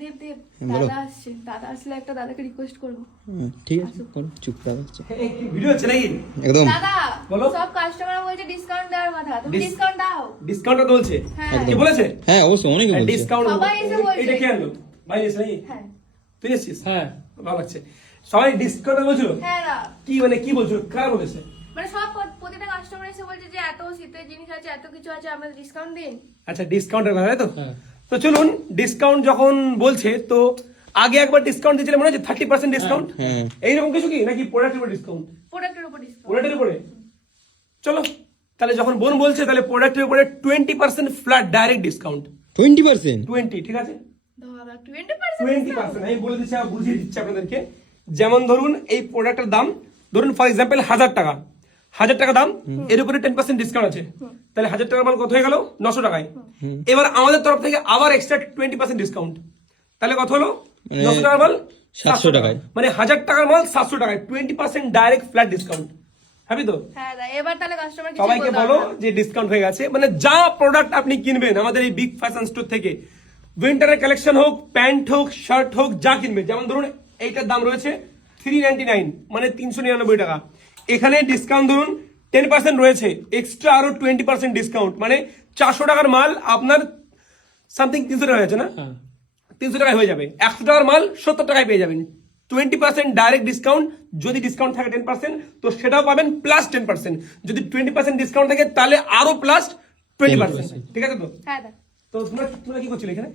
দেব দেব দাদা আসছে, দাদা আসলে একটা দাদাকে রিকোয়েস্ট করব। ঠিক আছে, করো, চুপ থাকো। কি ভিডিও হচ্ছে নাকি? একদম দাদা বলো। সব কাস্টমার বলছে ডিসকাউন্ট দেওয়ার কথা, তুমি ডিসকাউন্ট দাও। ডিসকাউন্টটা বলছে? হ্যাঁ কি বলেছে? হ্যাঁ অবশ্যই অনেকে বলছে। ডিসকাউন্ট সবাই এসে বলছে। এটা কে আনলো? ভাই এসে নাকি? হ্যাঁ তুই এসেছিস? হ্যাঁ ভালো লাগছে। সবাই ডিসকাউন্ট বলছিল? হ্যাঁ না কি মানে কি বলছিল? কারা বলেছে? মানে সব প্রতিটা কাস্টমার এসে বলছে যে এত শীতের জিনিস আছে, এত কিছু আছে, আমাদের ডিসকাউন্ট দিন। আচ্ছা ডিসকাউন্টের কথা তাই তো? হ্যাঁ। তো চলুন, ডিসকাউন্ট যখন বলছে তো আগে একবার ডিসকাউন্ট দিয়েছিল মনে হচ্ছে 30% ডিসকাউন্ট। হ্যাঁ। এইরকম কিছু কি নাকি প্রোডাক্টের উপর ডিসকাউন্ট? প্রোডাক্টের উপর ডিসকাউন্ট। প্রোডাক্টের উপরে? চলো তাহলে যখন বোন বলছে তাহলে প্রোডাক্টের উপরে 20% ফ্ল্যাট ডাইরেক্ট ডিসকাউন্ট। 20%? 20 ঠিক আছে? দাদা 20% 20% আমি বলে দিচ্ছি, আমি বুঝিয়ে দিচ্ছি আপনাদেরকে। যেমন ধরুন এই প্রোডাক্টের দাম ধরুন ফর এক্সাম্পল 1000 টাকা, 1000 টাকা দাম, এর উপরে 10% ডিসকাউন্ট আছে, তাহলে 1000 টাকার মাল কত হয়ে গেল? 900 টাকায়। এবার আমাদের তরফ থেকে আবার এক্সট্রা 20% ডিসকাউন্ট, তাহলে কত হলো? 900 টাকার মাল 700 টাকায়। মানে 1000 টাকার মাল 700 টাকায়, 20% ডাইরেক্ট ফ্ল্যাট ডিসকাউন্ট। হ্যাঁ তো? হ্যাঁ দাদা এবার তাহলে কাস্টমার কিছু সবাইকে বলতে বলো হবে না। যে ডিসকাউন্ট হয়ে গেছে। মানে যা প্রোডাক্ট আপনি কিনবেন আমাদের এই বিগ ফ্যাশন স্টোর থেকে, উইন্টারের কালেকশন হোক, প্যান্ট হোক, শার্ট হোক, যা কিনবেন, যেমন ধরুন এইটার দাম রয়েছে 399 মানে 399 টাকা, এখানে ডিসকাউন্ট ধরুন 10% রয়েছে, এক্সট্রা আরো 20% ডিসকাউন্ট, মানে 400 টাকার মাল আপনার সামথিং 300 টাকা হয়েছে না? 300 টাকায় হয়ে যাবে। 100 টাকার মাল 70 টাকায় পেয়ে যাবেন। 20% ডাইরেক্ট ডিসকাউন্ট, যদি ডিসকাউন্ট থাকে 10% তো সেটাও পাবেন প্লাস 10%, যদি 20% ডিসকাউন্ট থাকে তাহলে আরো প্লাস 20%। ঠিক আছে তো? হ্যাঁ দাদা তো তোমরা কি করছিলে এখানে?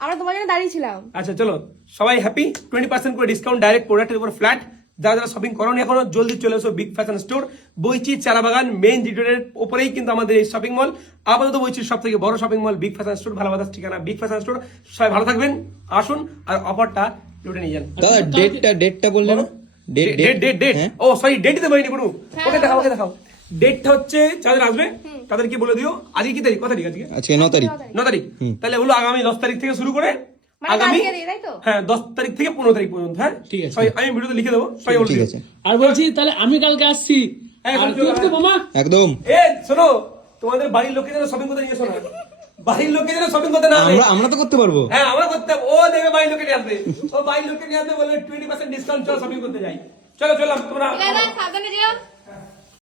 আমরা তোমার জন্য দাঁড়িয়ে ছিলাম। আচ্ছা চলো সবাই হ্যাপি, 20% করে ডিসকাউন্ট ডাইরেক্ট প্রোডাক্টের উপর ফ্ল্যাট। যারা যারা শপিং করোনি এখনো জলদি চলে এসো big fashion store, Boinchi চারাবাগান main জিটির উপরেই কিন্তু আমাদের এই শপিং মল। আপাতত বইচির সব থেকে বড় shopping mall big fashion store, ভালোবাসার ঠিকানা বিগ ফ্যাশন স্টোর। সবাই ভালো থাকবেন, আসুন আর অফারটা লুটে নিয়ে যান। দাদা ডেটটা বললে না? ডেট হ্যাঁ? ও সরি, ডেটই তো বলিনি পুরো। হ্যাঁ, ওকে দেখাও, ওকে দেখাও। ডেটটা হচ্ছে যাদের আসবে তাদেরকে বলে দিও। আজকে কি তারিখ? কত তারিখ আজকে? আজকে 9 তারিখ। 9 তারিখ। তাহলে হলো আগামী 10 তারিখ থেকে শুরু করে মানে আগামী কালকে দিয়ে, তাই তো? হ্যাঁ 10 তারিখ থেকে 15 তারিখ পর্যন্ত। হ্যাঁ ঠিক আছে। আমি ভিডিওতে লিখে দেবো, সবাই বলে ঠিক দিও। আছে। আর বলছি তাহলে আমি কালকে আসছি। হ্যাঁ, আর চলো, তুই তো মামা একদম। এ শোনো, তোমাদের বাড়ির লোককে যেন শপিং করতে নিয়ে এসো না, বাড়ির লোককে যেন শপিং করতে না আনে। আমরা তো করতে পারবো। হ্যাঁ আমরা করতে, ও দেখবে বাড়ির লোককে নিয়ে আসবে, ও বাড়ির লোককে নিয়ে আসবে বলে 20% ডিসকাউন্ট, চলো শপিং করতে যাই। চলো চলো তোমরা দাদা সাবধানে যেও।